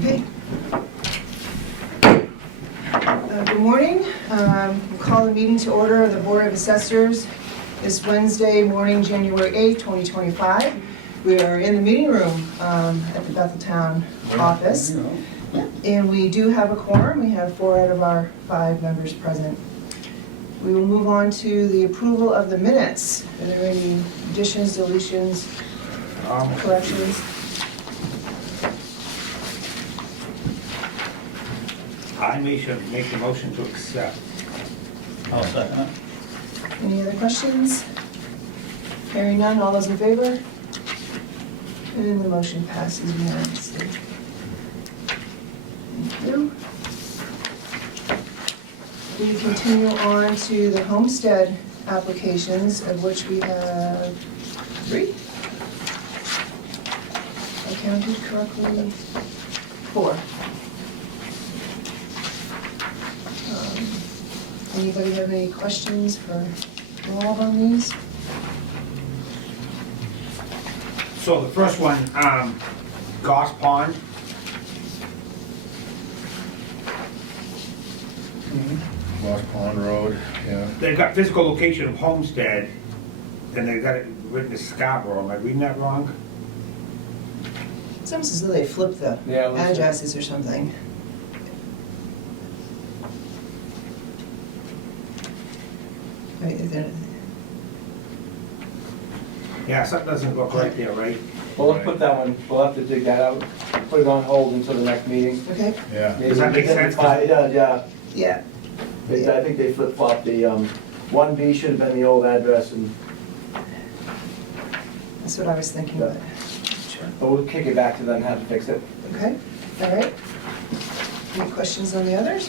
Okay. Good morning. We'll call the meeting to order of the Board of Assessors this Wednesday morning, January 8th, 2025. We are in the meeting room at the Bethel Town office. And we do have a quorum. We have 4 out of our 5 members present. We will move on to the approval of the minutes. Are there any additions, deletions, corrections? I should make the motion to accept. I'll second it. Any other questions? Hearing none, all those in favor? And the motion passes unanimously. Thank you. We continue on to the homestead applications, of which we have 3. I counted correctly, 4. Anybody have any questions for Rob on these? So the first one, Goss Pond. Lost Pond Road, yeah. They've got physical location of Homestead, and they've got it written as Scarborough. Am I reading that wrong? It's almost as though they flipped the Yeah, it looks like- addresses or something. Right, Yeah, something doesn't look right there, right? Well, let's put that one, we'll have to dig that out, put it on hold until the next meeting. okay, Yeah. Maybe Does that make we can sense? identify- It does, yeah. yeah, I think they flip-flopped the, 1B should have been the old address, and, that's what I was thinking, but, sure. but we'll kick it back to them and have to fix it. Okay, all right. Any questions on the others?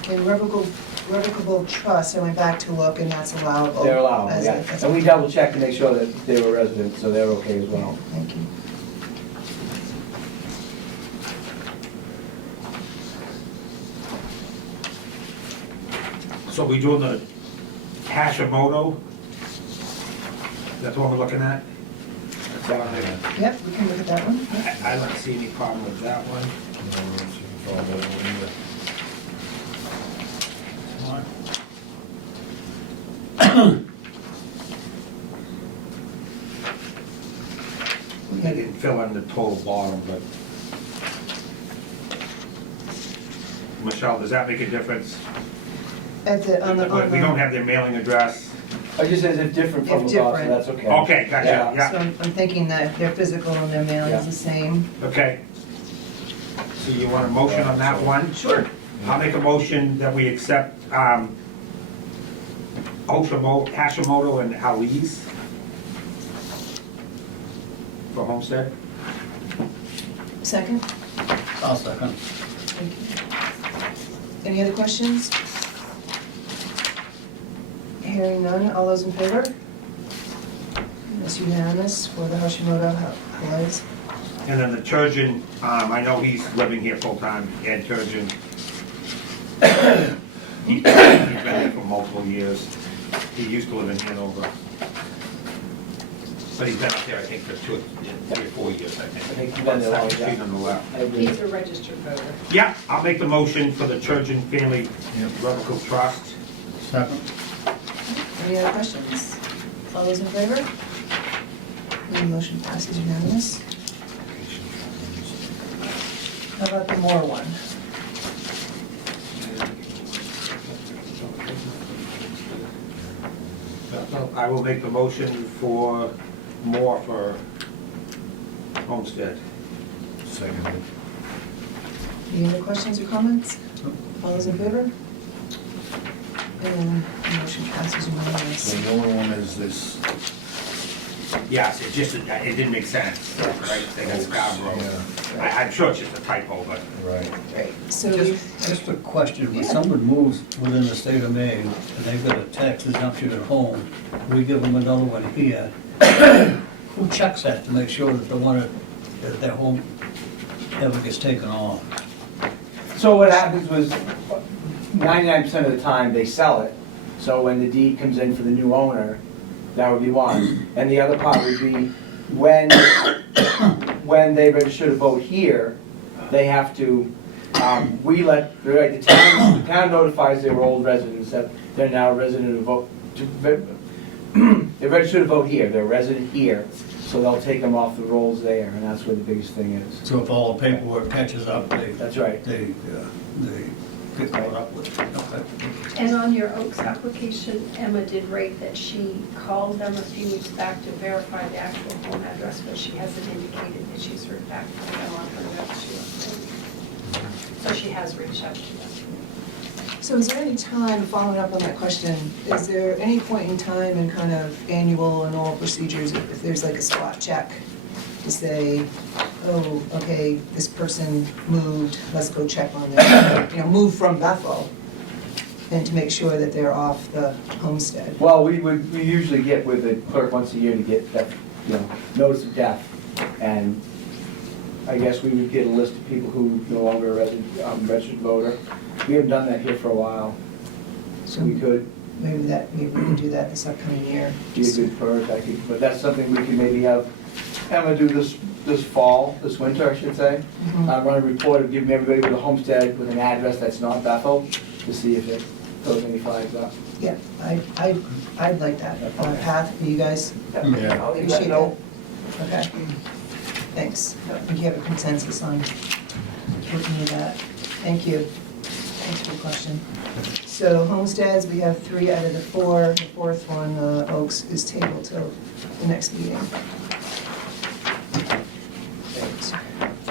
Okay, revocable trust, I went back to look, and that's allowable. They're allowed, as a- yeah. as a- And we double-checked to make sure that they were residents, so they're okay as well. Thank you. So we doing the Hashimoto? That's what we're looking at? That's all I have. Yep, we can look at that one. Yep. I don't see any problem with that one. No, so you can follow that one either. They didn't fill in the total bottom, but. Michelle, does that make a difference? At the, on the, We don't have their mailing address. I just says it's different from If the boss, so different. that's okay. Okay, gotcha, Yeah. yeah, So I'm thinking that their physical and their mailing is Yeah. the same. okay. So you want a motion on that one? Sure. I'll make a motion that we accept Hashimoto and Ali's for Homestead. Second? I'll second. Thank you. Any other questions? Hearing none, all those in favor? It's unanimous for the Hashimoto Hali's. And then the Turgeon, I know he's living here full-time, Ed Turgeon. He's been here for multiple years. He used to live in Hanover. But he's been up there, I think, for 3 or 4 years, I think. I think he's been there long, Second yeah. Street on the left. I agree. He's a registered voter. Yeah, I'll make the motion for the Turgeon Family Revocable Trust. Second. Any other questions? All those in favor? The motion passes unanimous. How about the Moore one? I will make the motion for more for Homestead. Second. Any other questions or comments? All those in favor? And the motion passes So unanimous. the only one is this. Yes, it didn't make sense, right? They got Scarborough. Yeah, I'm sure it's just a typo, but. right. Great, so we, Just a question, when Yeah. someone moves within the state of Maine and they've got a tax deduction at home, we give them another one here. Who checks that to make sure that the one at their home never gets taken off? So what happens was, 99% of the time, they sell it. So when the deed comes in for the new owner, that would be one. And the other part would be when when they register to vote here, they have to, the town notifies their old residents that they're now a resident of vote, they're registered to vote here, they're a resident here, so they'll take them off the rolls there, and that's where the biggest thing is. So if all the paperwork catches up, That's right. they get caught up with it. Okay. And on your Oaks application, Emma did write that she called them a few weeks back to verify the actual home address, but she hasn't indicated that she's heard back from them on her notes. So she has reached out to them. So is there any time, following up on that question, is there any point in time in kind of annual and all procedures, if there's like a spot check to say, oh, okay, this person moved, let's go check on them, move from Bethel, and to make sure that they're off the homestead? Well, we usually get with the clerk once a year to get that, notice of death. And I guess we would get a list of people who no longer are registered voter. We haven't done that here for a while, so we could. Maybe we can do that this upcoming year. Be a good first, but that's something we can maybe have Emma do this fall, this winter, I should say. Mhm. Run a report of giving everybody with a homestead with an address that's not Bethel, to see if it throws any flags up. Yeah, I'd like that path for you guys. Yeah. Yeah. I'll leave that Appreciate note. that. Okay, thanks. I think you have a consensus on looking at that. Thank you. Thanks for the question. So homesteads, we have 3 out of the 4. The 4th one, Oaks, is tabled till the next meeting. Right.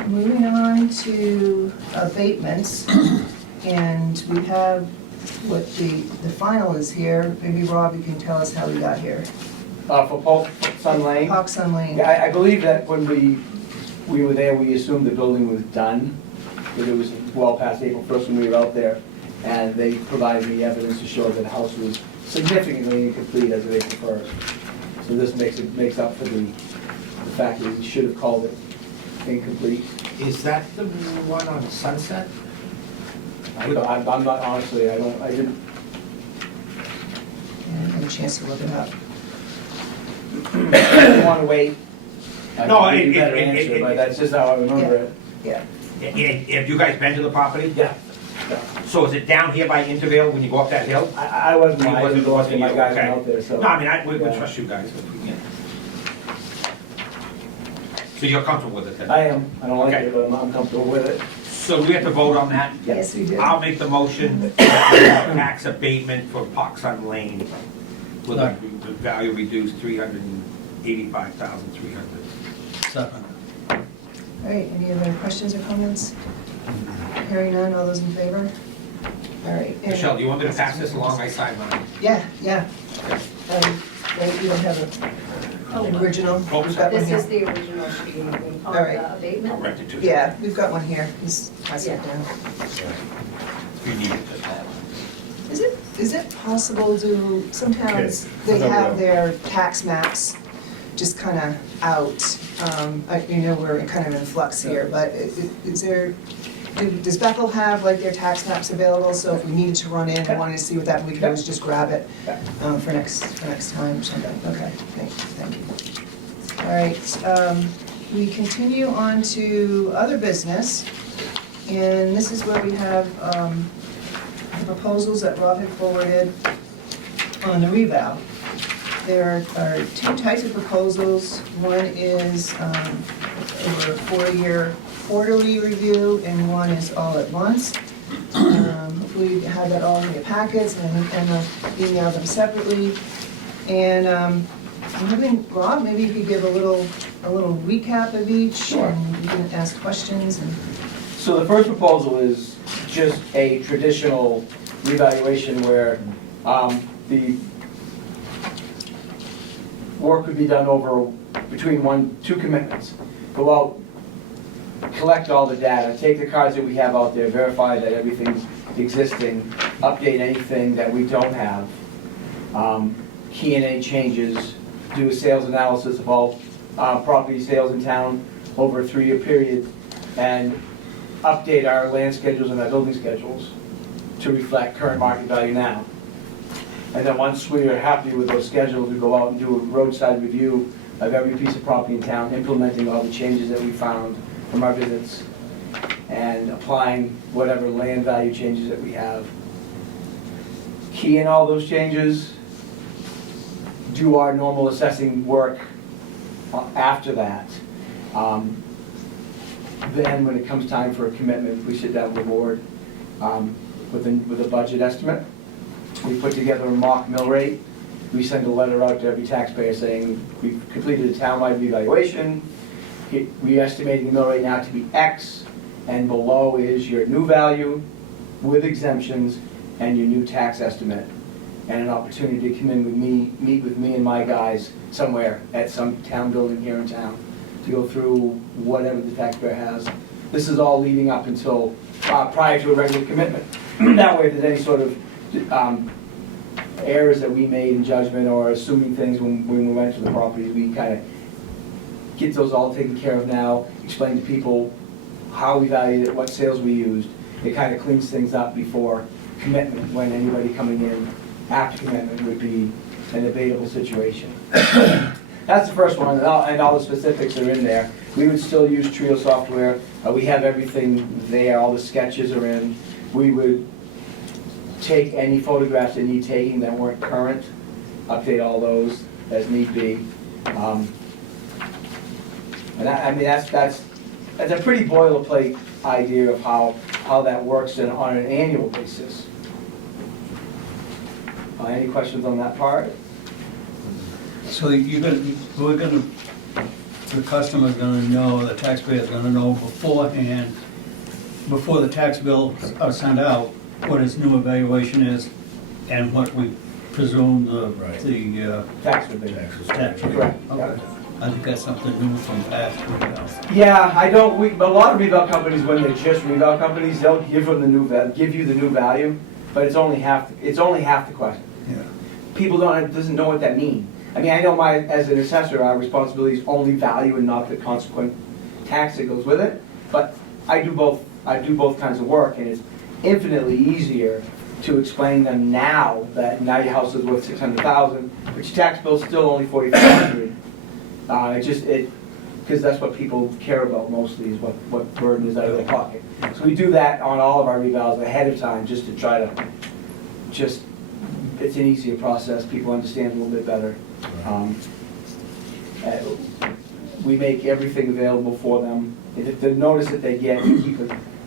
Moving on to abatements, and we have what the final is here. Maybe Rob, you can tell us how we got here. For Polk Sun Lane. Hawk Sun Lane. Yeah, I believe that when we were there, we assumed the building was done, that it was well past April 1st when we were out there, and they provided me evidence to show that the house was significantly incomplete as of April 1st. So this makes up for the fact that we should have called it incomplete. Is that the one on Sunset? I'm not, honestly, I didn't. And I had a chance to look it up. I didn't want to wait. No, I could give you a better it- answer, it- but that's just how I remember it. Yeah. Have you guys been to the property? Yeah. So is it down here by Intervale when you go up that hill? I wasn't, You I wasn't- wasn't watching, my you, guys were okay. out there, so. No, I mean, we Yeah. trust you guys if we can. So you're comfortable with it then? I am, I don't like Okay. it, but I'm comfortable with it. So we have to vote on that? Yes, we did. I'll make the motion, tax abatement for Park Sun Lane with a value reduced $385,300. Second. All right, any other questions or comments? Hearing none, all those in favor? All right. and- Michelle, do you want me to pass this along? I signed mine. Yeah, yeah. Okay. Wait, you don't have an original? Oh, We've got one This here. is the original sheet on All right. the I'll abatement. rent it to you. Yeah, we've got one here. Just pass it down. If you need it, just call. Is it possible to, some towns, they have their tax maps just kind of out. We're kind of in flux here, but is there, does Bethel have like their tax maps available? So if we needed to run in and wanted to see what that, we could always just grab it for next time or something. Okay, thank you. All right, we continue on to other business, and this is where we have the proposals that Rob had forwarded on the revow. There are 2 types of proposals. One is over a 4-year quarterly review, and one is all at once. Hopefully you have that all in your packets, and Emma emailed them separately. And I'm hoping, Rob, maybe you could give a little recap of each, Sure. and you can ask questions. And So the first proposal is just a traditional revaluation where the work could be done over between 2 commitments. Go out, collect all the data, take the cards that we have out there, verify that everything's existing, update anything that we don't have, key in any changes, do a sales analysis of all property sales in town over a 3-year period, and update our land schedules and our building schedules to reflect current market value now. And then once we are happy with those schedules, we go out and do a roadside review of every piece of property in town, implementing all the changes that we found from our visits, and applying whatever land value changes that we have. Key in all those changes, do our normal assessing work after that. Then when it comes time for a commitment, we sit down with the board with a budget estimate. We put together a mock mill rate. We send a letter out to every taxpayer saying, we've completed a townwide revaluation. We're estimating the mill rate now to be X, and below is your new value with exemptions and your new tax estimate. And an opportunity to come in with me, meet with me and my guys somewhere at some town building here in town to go through whatever the taxpayer has. This is all leading up until prior to a regular commitment. That way, if there's any sort of errors that we made in judgment or assuming things when we went to the properties, we kind of get those all taken care of now, explain to people how we valued it, what sales we used. It kind of cleans things up before commitment, when anybody coming in after commitment would be an debatable situation. That's the first one, and all the specifics are in there. We would still use Trio software. We have everything there, all the sketches are in. We would take any photographs that need taking that weren't current, update all those as need be. And that's a pretty boilerplate idea of how that works on an annual basis. Any questions on that part? So the customer's gonna know, the taxpayer's gonna know beforehand, before the tax bills are sent out, what his new evaluation is and what we presume Right. the Tax would be. Taxes. tax rate. Correct. Okay. I think that's something new from past revals. Yeah, I don't. A lot of reval companies, when they're just reval companies, they'll give you the new value, but it's only half the question. Yeah. People doesn't know what that means. I mean, I know as an assessor, our responsibility is only value and not the consequent tax that goes with it. But I do both kinds of work, and it's infinitely easier to explain them now that now your house is worth $600,000, but your tax bill's still only $4,500. Because that's what people care about mostly, is what burden is out of their pocket. So we do that on all of our revals ahead of time, just to try to it's an easier process. People understand a little bit better. We make everything available for them. If the notice that they get,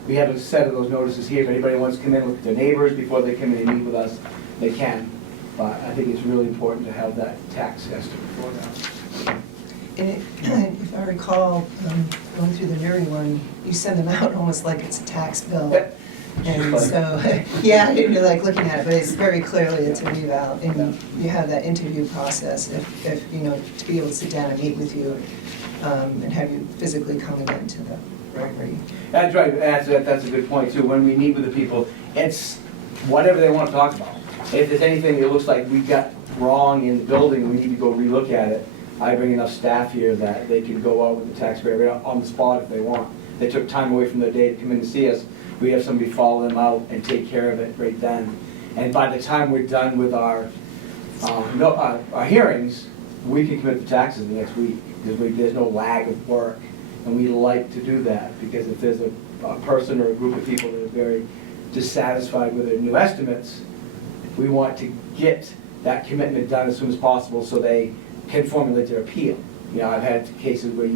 we have a set of those notices here. If anybody wants to come in with their neighbors before they come in and meet with us, they can. But I think it's really important to have that tax estimate for them. And if I recall, going through the Neri one, you send them out almost like it's a tax bill. Yep. And so, yeah, you're like looking at it, but it's very clearly it's a reval. And you have that interview process, if you know, to be able to sit down and meet with you and have you physically coming into the rectory. That's right, that's a good point too. When we meet with the people, it's whatever they want to talk about. If there's anything that looks like we got wrong in the building, we need to go relook at it, I bring enough staff here that they can go out with the taxpayer right on the spot if they want. They took time away from their day to come in to see us. We have somebody follow them out and take care of it right then. And by the time we're done with our hearings, we can commit the taxes the next week, because there's no lag of work. And we like to do that, because if there's a person or a group of people that are very dissatisfied with their new estimates, we want to get that commitment done as soon as possible so they can formulate their appeal. You know, I've had cases where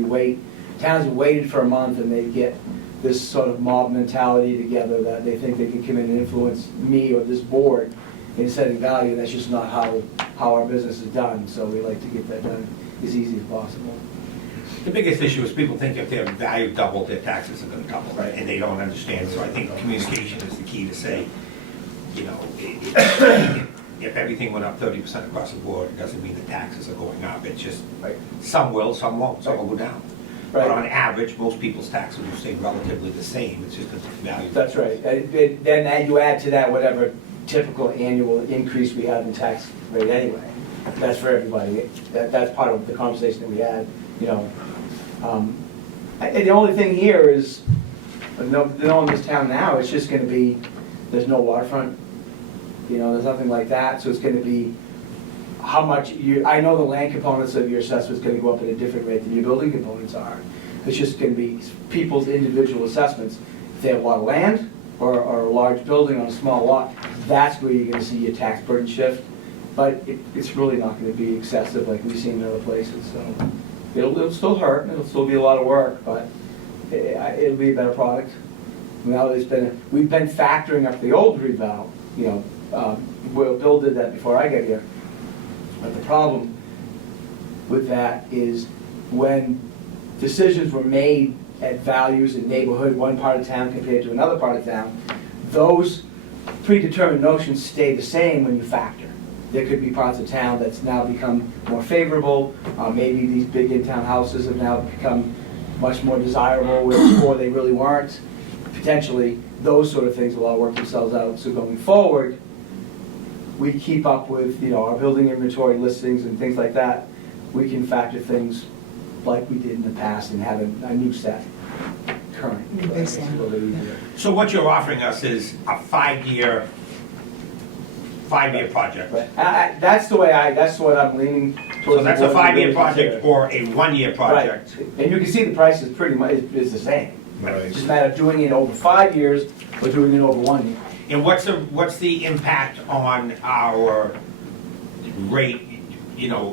towns have waited for a month and they get this sort of mob mentality together that they think they can come in and influence me or this board in setting value. That's just not how our business is done. So we like to get that done as easy as possible. The biggest issue is people think if their value doubled, their taxes are gonna double, Right. and they don't understand. So I think communication is the key to say, you know, if everything went up 30% across the board, it doesn't mean the taxes are going up. It's just, Right. some will, some won't, some will go down. But on Right. average, most people's taxes will stay relatively the same. It's just the value. That's right. Then you add to that whatever typical annual increase we have in tax rate anyway. That's for everybody. That's part of the conversation that we had, you know. And the only thing here is, knowing this town now, it's just gonna be, there's no waterfront, you know, there's nothing like that, so it's gonna be how much I know the land components of your assessment's gonna go up at a different rate than your building components are. It's just gonna be people's individual assessments. If they have a lot of land or a large building on a small lot, that's where you're gonna see your tax burden shift. But it's really not gonna be excessive like we've seen in other places, so. It'll still hurt, and it'll still be a lot of work, but it'll be a better product. Now we've been factoring up the old reval, Bill did that before I got here. But the problem with that is when decisions were made at values in neighborhood, one part of town compared to another part of town, those predetermined notions stay the same when you factor. There could be parts of town that's now become more favorable. Maybe these big in-town houses have now become much more desirable, where before they really weren't. Potentially, those sort of things will all work themselves out. So going forward, we keep up with our building inventory listings and things like that. We can factor things like we did in the past and have a new set current. New baseline. So what you're offering us is a five-year project. Right. That's what I'm leaning towards. So that's a five-year project or a one-year project? Right. And you can see the price is pretty much is the same. Right. It's just a matter of doing it over 5 years or doing it over 1 year. And what's the impact on our rate,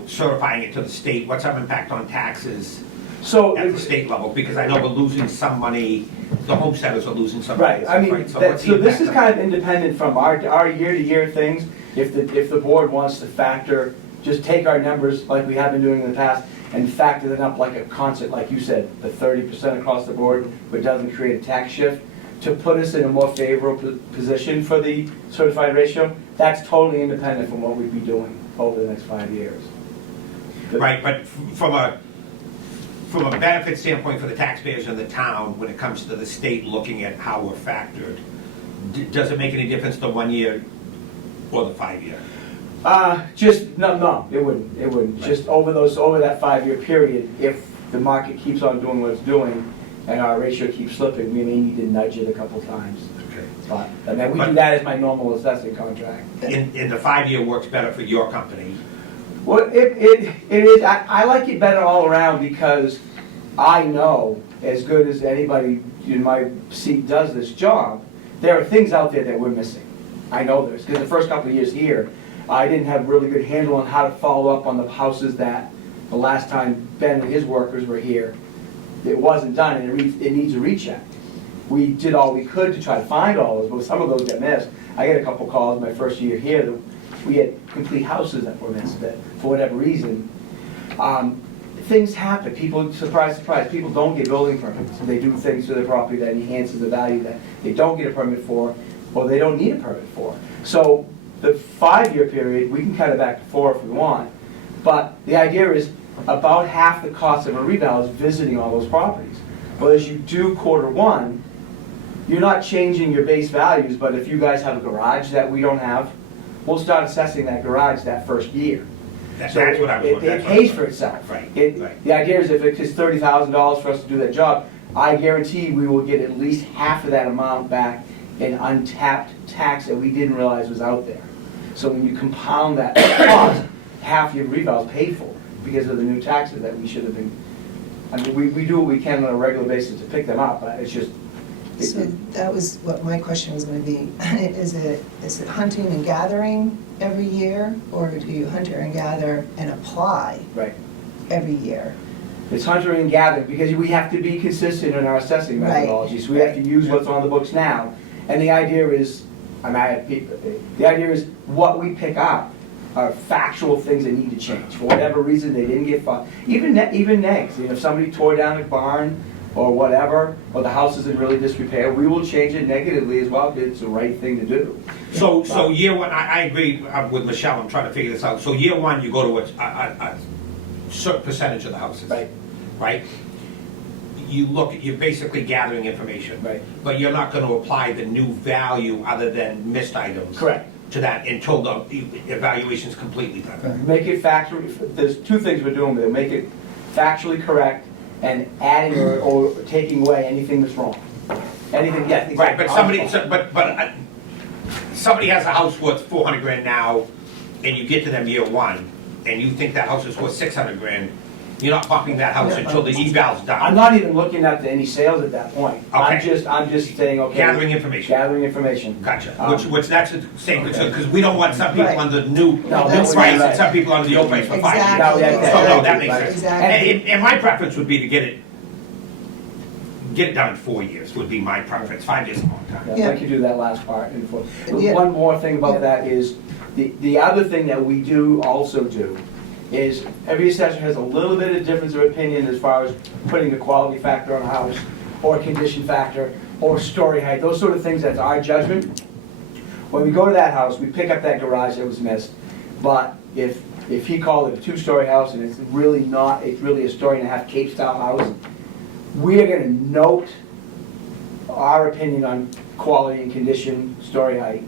certifying it to the state? What's our impact on taxes So at the state level? Because I know we're losing some money, the homesteaders are losing some money. right, I mean, right? So that, what's the so this impact is on- kind of independent from our year-to-year things. If the board wants to factor, just take our numbers like we have been doing in the past and factor them up like a constant, like you said, the 30% across the board, but doesn't create a tax shift, to put us in a more favorable position for the certified ratio, that's totally independent from what we'd be doing over the next 5 years. Right, but from a benefit standpoint for the taxpayers in the town, when it comes to the state looking at how we're factored, does it make any difference the 1 year or the 5 year? No, it wouldn't. Just over that 5 year period, if the market keeps on doing what it's doing and our ratio keeps slipping, we may need to nudge it a couple times. Okay. But, and then we do that as my normal assessing contract. And the 5 year works better for your company? Well, it is, I like it better all around because I know, as good as anybody in my seat does this job, there are things out there that we're missing. I know there's, because the first couple of years here, I didn't have a really good handle on how to follow up on the houses that the last time Ben and his workers were here, it wasn't done, and it needs a recheck. We did all we could to try to find all those, but some of those got missed. I got a couple calls my first year here that we had complete houses that were missed, that for whatever reason. Things happen. People, surprise, surprise, people don't get building permits. They do things to their property that enhances the value that they don't get a permit for, or they don't need a permit for. So the 5 year period, we can cut it back to 4 if we want. But the idea is about half the cost of a reval is visiting all those properties. Well, as you do quarter one, you're not changing your base values, but if you guys have a garage that we don't have, we'll start assessing that garage that first year. That's So what I was wondering. it pays for itself. Right, right. The idea is if it is $30,000 for us to do that job, I guarantee we will get at least half of that amount back in untapped tax that we didn't realize was out there. So when you compound that cost, half your reval is paid for because of the new taxes that we should have been. I mean, we do what we can on a regular basis to pick them up, but it's just. So that was what my question was going to be. Is it hunting and gathering every year, or do you hunt and gather and apply Right. every year? It's hunter and gathering, because we have to be consistent in our assessing Right. methodology, so we have to use what's on the books now. And the idea is, the idea is what we pick up are factual things that need to change. For whatever reason, they didn't get filed. Even negs, if somebody tore down a barn or whatever, or the house is in really disrepair, we will change it negatively as well, because it's the right thing to do. So year one, I agree with Michelle, I'm trying to figure this out. So year one, you go to a certain percentage of the houses. Right. Right? You're basically gathering information. Right. But you're not gonna apply the new value other than missed items. Correct. To that until the evaluation's completely done. Make it factually, there's two things we're doing with it. Make it factually correct and adding or taking away anything that's wrong. Anything, yeah. Exactly. Right, but somebody has a house worth 400 grand now, and you get to them year one, and you think that house is worth 600 grand, you're not bumping that house until the eval's I'm done. not even looking at any sales at that point. I'm Okay. just saying, okay. Gathering information. Gathering information. Gotcha. Um, Which that's the same, okay. because we don't want some people Right. under the new that's price and right. some people under the old price for 5 years. Exactly. No, yeah, So, no, that makes right. sense. Exactly. And my preference would be to get it done in 4 years, would be my preference. 5 years is a long time. Yeah, I could do that last part. And Yeah. one more thing Yeah. about that is, the other thing that we do also do is, every assessor has a little bit of difference of opinion as far as putting a quality factor on a house, or a condition factor, or story height, those sort of things, that's our judgment. When we go to that house, we pick up that garage that was missed, but if he called it a 2-story house and it's really not, it's really a 1.5-story Cape style house, we are gonna note our opinion on quality and condition, story height,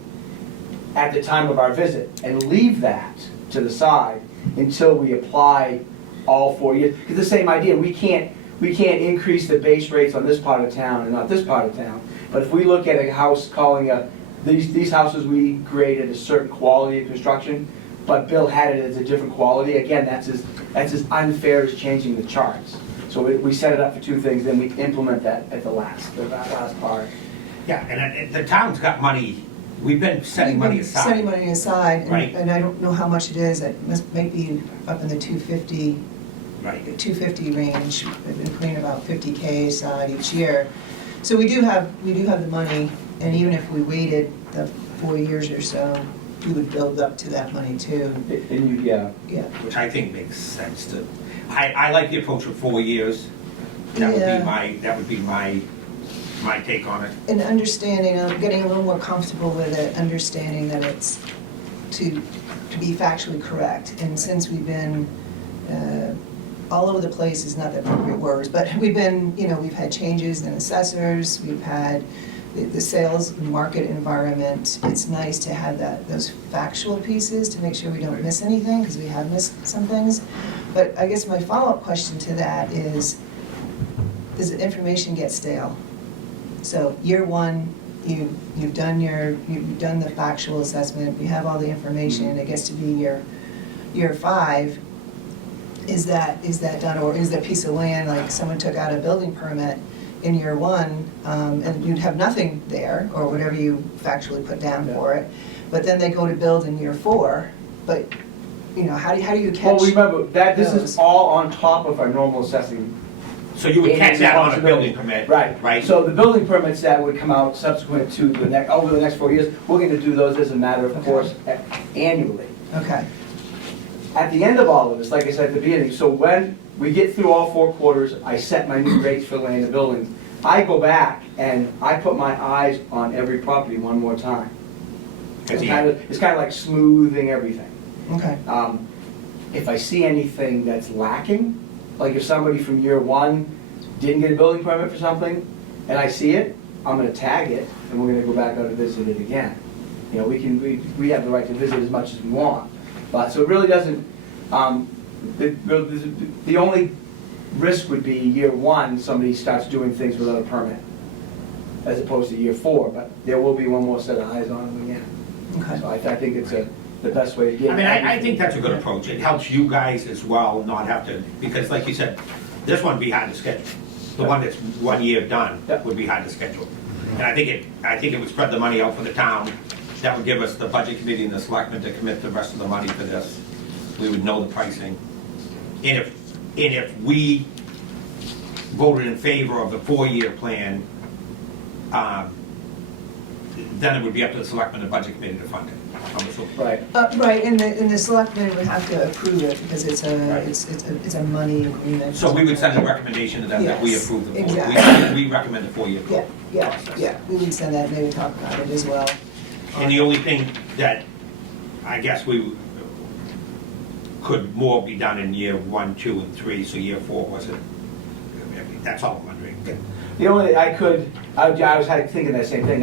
at the time of our visit, and leave that to the side until we apply all 4 years. Because the same idea, we can't increase the base rates on this part of town and not this part of town. But if we look at a house calling these houses we created a certain quality of construction, but Bill had it as a different quality, again, that's as unfair as changing the charts. So we set it up for 2 things, then we implement that at the last part. Yeah, and the town's got money, we've been setting money aside. Setting money aside, Right. and I don't know how much it is, it might be up in the 250 Right. range. We've been putting about 50K aside each year. So we do have the money, and even if we waited the 4 years or so, we would build up to that money too. And yeah. Yeah. Which I think makes sense to, I like the approach of 4 years. That would be my take on it. And understanding, getting a little more comfortable with it, understanding that it's to be factually correct. And since we've been all over the place is not the appropriate words, but we've been, we've had changes in assessors, we've had the sales market environment. It's nice to have those factual pieces to make sure we don't miss anything, because we have missed some things. But I guess my follow-up question to that is, does the information get stale? So year 1, you've done the factual assessment, you have all the information, it gets to be year 5. Is that done, or is that piece of land, like someone took out a building permit in year 1, and you'd have nothing there, or whatever you factually put down for it, but then they go to build in year 4, but, how do you catch? Well, remember, this those? is all on top of our normal assessing. So you would catch that on a building permit? Right. Right? So the building permits that would come out subsequent to over the next 4 years, we're gonna do those as a matter of course annually. Okay, At the end of all of this, like I said at the beginning, so when we get through all 4 quarters, I set my new rates for land and buildings. I go back and I put my eyes on every property one more time. It's kind of like smoothing everything. okay, If I see anything that's lacking, like if somebody from year 1 didn't get a building permit for something, and I see it, I'm gonna tag it, and we're gonna go back out and visit it again. We have the right to visit as much as we want, but, so it really doesn't, the only risk would be year 1, somebody starts doing things without a permit, as opposed to year 4, but there will be one more set of eyes on them again. okay. So I think it's the best way to get it. I think that's a good approach. It helps you guys as well, not have to, because like you said, this one would be hard to schedule. The one that's 1 year done Yep. would be hard to schedule. And I think it would spread the money out for the town. That would give us the budget committee and the selectmen to commit the rest of the money for this. We would know the pricing. And if we voted in favor of the 4-year plan, then it would be up to the selectmen and budget committee to fund it. I'm assuming. Right. Right, and the selectmen would have to approve it, because it's a money agreement. So we would send a recommendation to them that we Yes, approve the 4 exactly. we recommend the 4-year Yeah, process. yeah, we would send that, and they would talk about it as well. And the only thing that I guess we could more be done in year 1, 2, and 3, so year 4 wasn't, that's all I'm wondering. The only, I was thinking that same thing,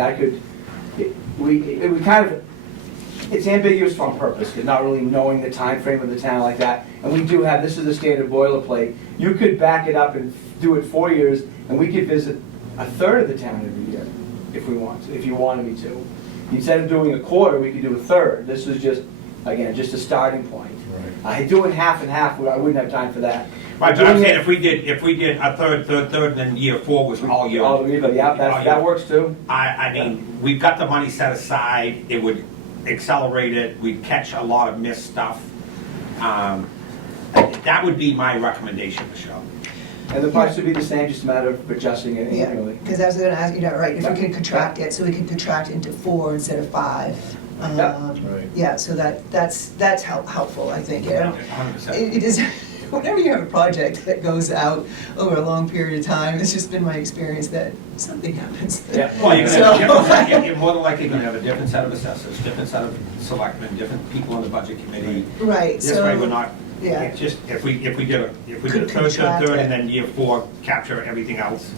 it's ambiguous on purpose, because not really knowing the time frame of the town like that, and we do have, this is the standard boilerplate. You could back it up and do it 4 years, and we could visit a third of the town every year, if we want to, if you wanted me to. Instead of doing a quarter, we could do a third. This is just again, just a starting point. Right. Doing half and half, I wouldn't have time for that. Right, but I'm Doing saying it- if we did a third, and then year 4 was all year. All the way, yeah, that works too. I mean, we've got the money set aside, it would accelerate it, we'd catch a lot of missed stuff. That would be my recommendation, Michelle. And the price would be the same, just a matter of adjusting it Yeah, annually. because I was gonna ask, right, if we Yeah. can contract it, so we can contract into 4 instead of 5. Yeah. Right. Yeah, so that's helpful, I think. 100%. It is, whenever you have a project that goes out over a long period of time, it's just been my experience that something happens. Yeah. Well, you're So- you're more than likely gonna have a different set of assessors, different set of selectmen, different people on the budget committee. Right, This way, we're so, not, yeah. it's just, if we did a Could third, contract it. and then year 4, capture everything else.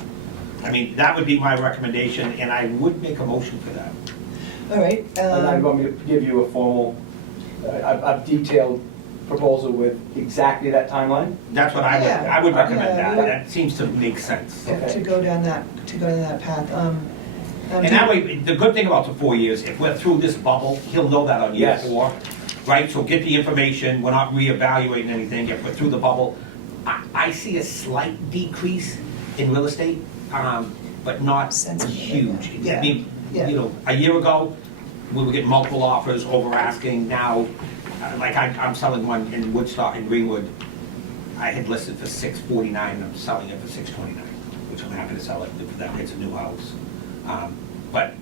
I mean, that would be my recommendation, and I would make a motion for that. all right. And I want me to give you a formal, a detailed proposal with exactly that timeline? That's what Yeah. I would recommend Yeah. that, that seems to make sense. Yeah, to go down that path. And that way, the good thing about the 4 years, if we're through this bubble, he'll know that on year Yes. 4, right? So get the information, we're not reevaluating anything, if we're through the bubble. I see a slight decrease in real estate, but not Sensible, huge. yeah. I mean, Yeah. a year ago, we were getting multiple offers, over asking. Now, like I'm selling one in Woodstock, in Greenwood. I had listed for $649, and I'm selling it for $629, which I'm happy to sell it, for that, it's a new house. But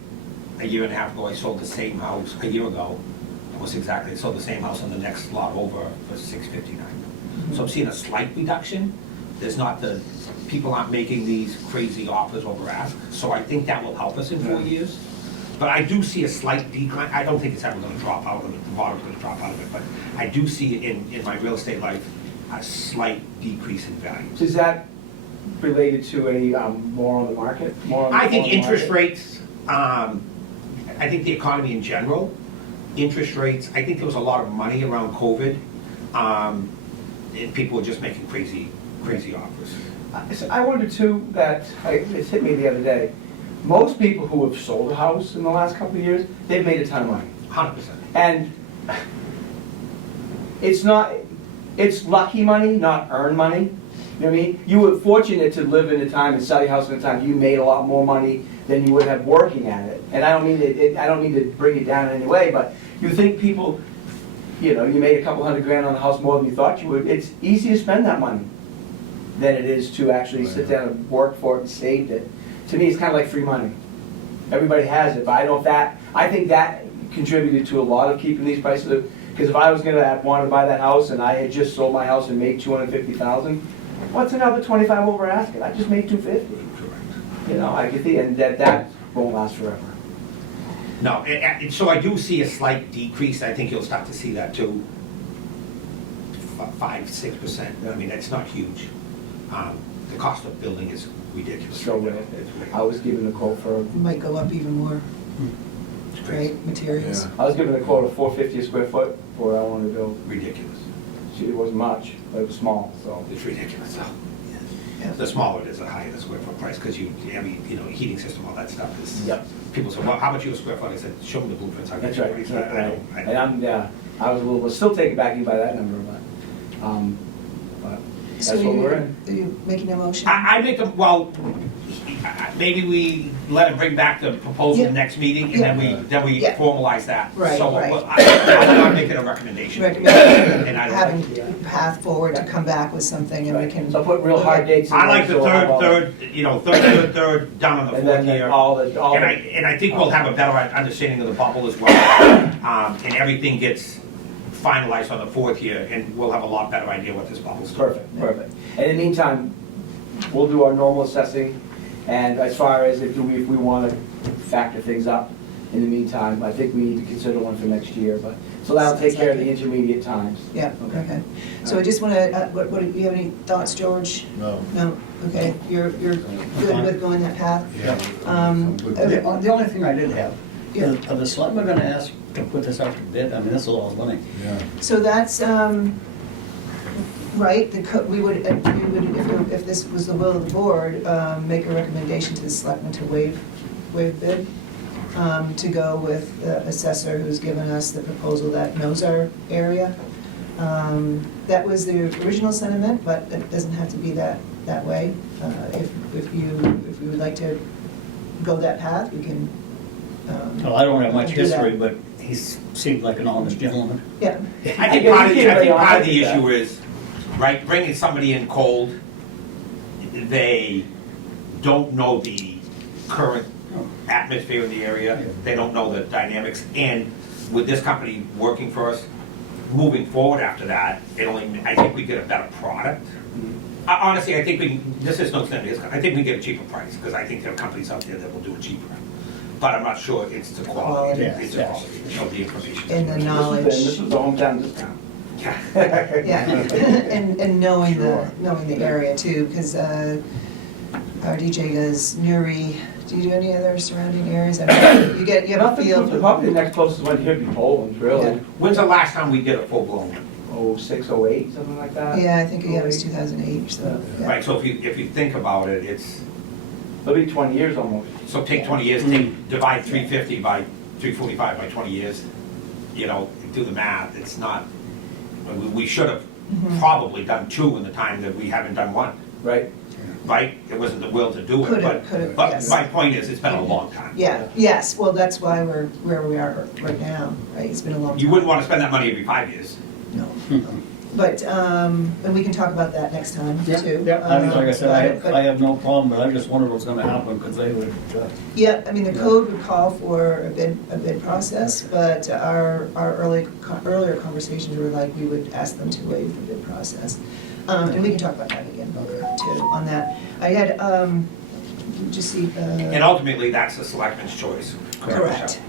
a year and a half ago, I sold the same house, a year ago, almost exactly, I sold the same house on the next lot over for $659. So I'm seeing a slight reduction. There's not people aren't making these crazy offers over ask, so I think that will help us in 4 years. But I do see a slight decline. I don't think it's ever gonna drop out of it, the bottom's gonna drop out of it, but I do see in my real estate life, a slight decrease in values. Is that related to any more on the market? I think interest rates, I think the economy in general, interest rates, I think there was a lot of money around COVID, and people were just making crazy offers. I wondered too, that, it hit me the other day, most people who have sold a house in the last couple of years, they've made a ton of money. 100%. And it's lucky money, not earned money. You know what I mean? You were fortunate to live in a time and sell your house in a time you made a lot more money than you would have working at it. And I don't mean to bring it down in any way, but you think people, you made a couple $100,000 on the house more than you thought you would. It's easy to spend that money than it is to actually sit down and work for it and save it. To me, it's kind of like free money. Everybody has it, but I think that contributed to a lot of keeping these prices. Because if I was gonna want to buy that house and I had just sold my house and made $250,000, what's another 25 over asking? I just made $250. Correct. I could think, and that won't last forever. No, so I do see a slight decrease. I think you'll start to see that too. 5-6%. I mean, that's not huge. The cost of building is ridiculous. So I was given a quote for, It might go up even more, It's crazy. right, materials. Yeah. I was given a quote of $450 a square foot for what I wanted to build. Ridiculous. It wasn't much, but it was small, so. It's ridiculous. Yeah. The smaller it is, the higher the square foot price, because heating system, all that stuff is. Yep. People say, well, how much are you a square foot? I said, show me the blueprints. I'll get That's you right, what he that's said. right. I And don't. I was a little, still taken back by that number, but that's So what we're in. Are you making a motion? I make them, well, maybe we let him bring back the proposal Yeah. next meeting, and then we Yeah. formalize that. Right, So right. I'm making a recommendation. Recommend And I don't- having path forward to come back with something and we can. So put real hard dates in I there, like the so I'll have all the- third, down on the And fourth then year. all the, And I think we'll have a better understanding of the bubble as well. And everything gets finalized on the fourth year, and we'll have a lot better idea what this bubble's doing. perfect. And in the meantime, we'll do our normal assessing, and as far as if we want to factor things up in the meantime, I think we need to consider one for next year, but, so that'll take care of the intermediate times. Yeah, okay. So I just want to, do you have any thoughts, George? No. No? Okay, you're good with going that path? Yeah. Um, Good. The only thing I did have, Yeah. are the selectmen gonna ask to put this out to bid? I mean, this is a lot of money. Yeah. So that's, right, we would, if this was the will of the board, make a recommendation to the selectmen to waive bid. to go with the assessor who's given us the proposal that knows our area. That was the original sentiment, but it doesn't have to be that way. If you would like to go that path, we can. Well, I don't have much do that. history, but he seemed like an honest gentleman. Yeah, I think part of the issue is, right, bringing somebody in cold, they don't know the current atmosphere in the area, they don't know the dynamics, and with this company working for us, moving forward after that, I think we get a better product. Honestly, I think this is no standard, I think we get a cheaper price, because I think there are companies out there that will do it cheaper. But I'm not sure it's the quality, it's the quality of the information. and the This knowledge. was the hometown discount. Yeah. Yeah, and knowing the area too, because our DJ does Newry. Do you do any other surrounding areas? I mean, you have a Nothing, feel. probably the next closest one here would be Poland, Yeah. really. When's the last time we did a full-blown one? 06, 08, something like that. Yeah, I think it was 2008. So yeah. Right, so if you think about it, it's, It'll be 20 years almost. so take 20 years, divide 350 by 345 by 20 years, you know, do the math, it's not, we should have probably done two in the time that we haven't done one, Right. right? It wasn't the will to do it, Could've, but yes. my point is, it's been a long time. Yeah, yes, well, that's why we're where we are right now, right? It's been a long time. You wouldn't want to spend that money every 5 years. No. But, and we can talk about that next time too. I mean, like I said, But- I have no problem, but I just wondered what's gonna happen, because they would, Yeah, I mean, the code would call for a bid process, but our earlier conversations were like, we would ask them to waive the bid process. And we can talk about that again, too, on that. I had, just see. And ultimately, that's the selectman's choice. Correct.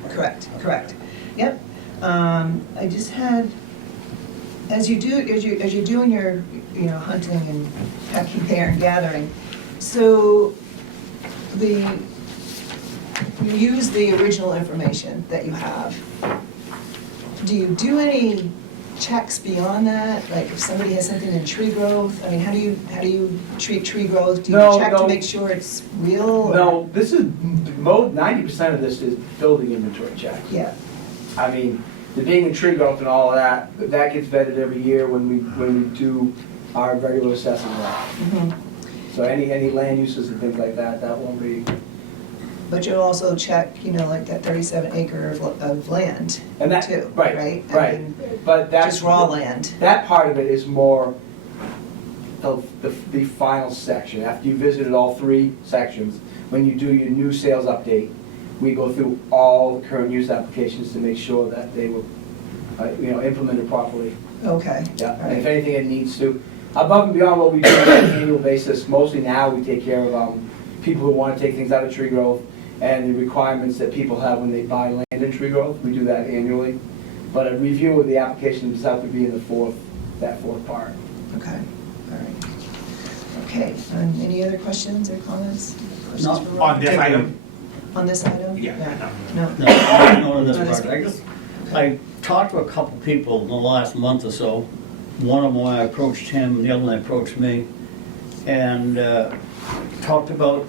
Yep. I just had, as you're doing your, hunting and packing there and gathering, so you use the original information that you have. Do you do any checks beyond that? Like if somebody has something in tree growth, I mean, how do you treat tree growth? Do you check to make sure it's real? or- No, this is, 90% of this is building inventory checks. Yeah, I mean, the being in tree growth and all of that, that gets vetted every year when we do our regular assessment. mhm. So any land uses and things like that, that won't be. But you'll also check, like that 37 acre of land And that, too, right, right? I right. mean, But that's. just raw land. That part of it is more the final section. After you visited all 3 sections, when you do your new sales update, we go through all the current use applications to make sure that they were, implemented properly. Okay. Yeah, all and if right. anything it needs to, above and beyond what we do on an annual basis, mostly now we take care of people who want to take things out of tree growth and the requirements that people have when they buy land in tree growth. We do that annually. But a review of the application itself would be in that fourth part. Okay, all right. Okay, any other questions or comments? Questions No. for Rob? On this item, On this item? Yeah, No? no, I don't know this No, this- part. I talked to a couple people in the last month or so. One of them, I approached him, the other one approached me, and talked about,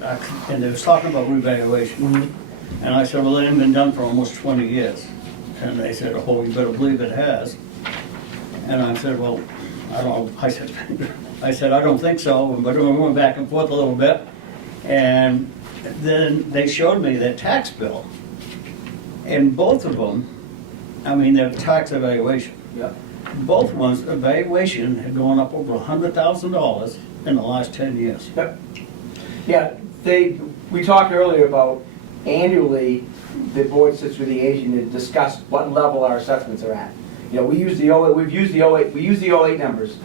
and they was talking about revaluation. And I said, well, it hasn't been done for almost 20 years. And they said, oh, you better believe it has. And I said, well, I don't know, I said, I don't think so, but we went back and forth a little bit. And then they showed me their tax bill. And both of them, I mean, their tax evaluation, Yeah. both ones, evaluation had gone up over $100,000 in the last 10 years. Yep. Yeah, we talked earlier about annually, the board sits with the agent and discuss what level our assessments are at. We use the 08 numbers,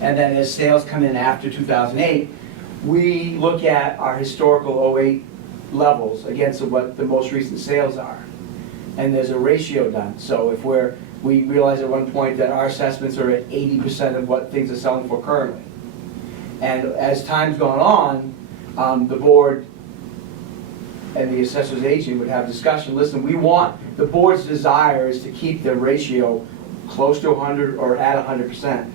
and then as sales come in after 2008, we look at our historical 08 levels against what the most recent sales are. And there's a ratio done, so if we realize at one point that our assessments are at 80% of what things are selling for currently. And as time's gone on, the board and the assessor's agent would have discussion, listen, the board's desire is to keep the ratio close to 100 or at 100%.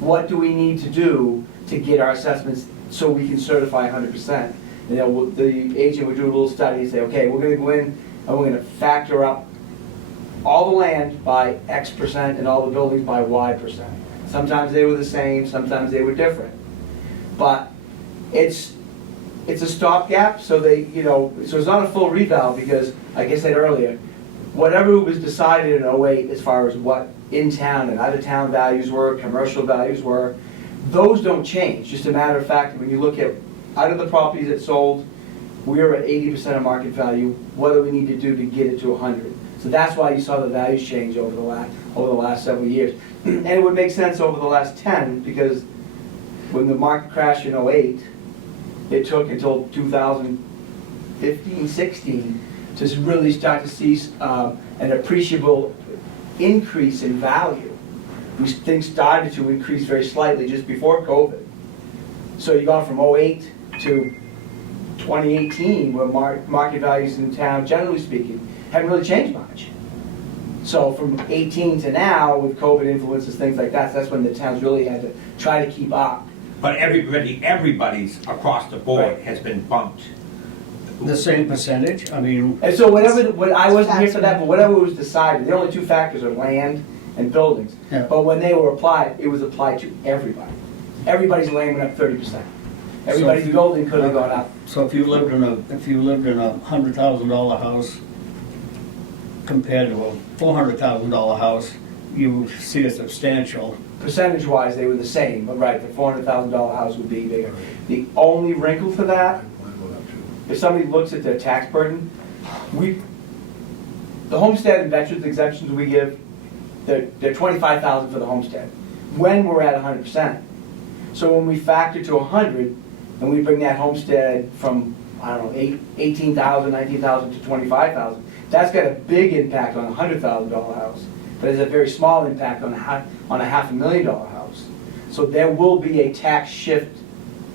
What do we need to do to get our assessments so we can certify 100%? The agent would do a little study and say, okay, we're gonna go in, and we're gonna factor up all the land by X% and all the buildings by Y%. Sometimes they were the same, sometimes they were different. But it's a stopgap, so so it's not a full reval, because, like I said earlier, whatever was decided in '08 as far as what in town and out of town values were, commercial values were, those don't change. Just a matter of fact, when you look at out of the properties that sold, we're at 80% of market value. What do we need to do to get it to 100? So that's why you saw the values change over the last several years. And it would make sense over the last 10, because when the market crashed in '08, it took until 2015, 16 to really start to see an appreciable increase in value. Things started to increase very slightly just before COVID. So you gone from '08 to 2018, where market values in town, generally speaking, haven't really changed much. So from 18 to now, with COVID influences, things like that, that's when the towns really had to try to keep up. But everybody's across the board Right. has been bumped. The same percentage, I mean, And so I wasn't here for that, but whatever was decided, the only two factors are land and buildings. Yeah. But when they were applied, it was applied to everybody. Everybody's land went up 30%. Everybody's if you- building could have gone up. so if you lived in a $100,000 house compared to a $400,000 house, you would see a substantial. Percentage-wise, they were the same, but right, the $400,000 house would be bigger. The only wrinkle to that, Mine went up too. if somebody looks at their tax burden, the homestead and veterans exemptions we give, they're $25,000 for the homestead, when we're at 100%. So when we factor to 100, and we bring that homestead from, I don't know, 18,000, 19,000 to 25,000, that's got a big impact on a $100,000 house, but it's a very small impact on a $500,000 house. So there will be a tax shift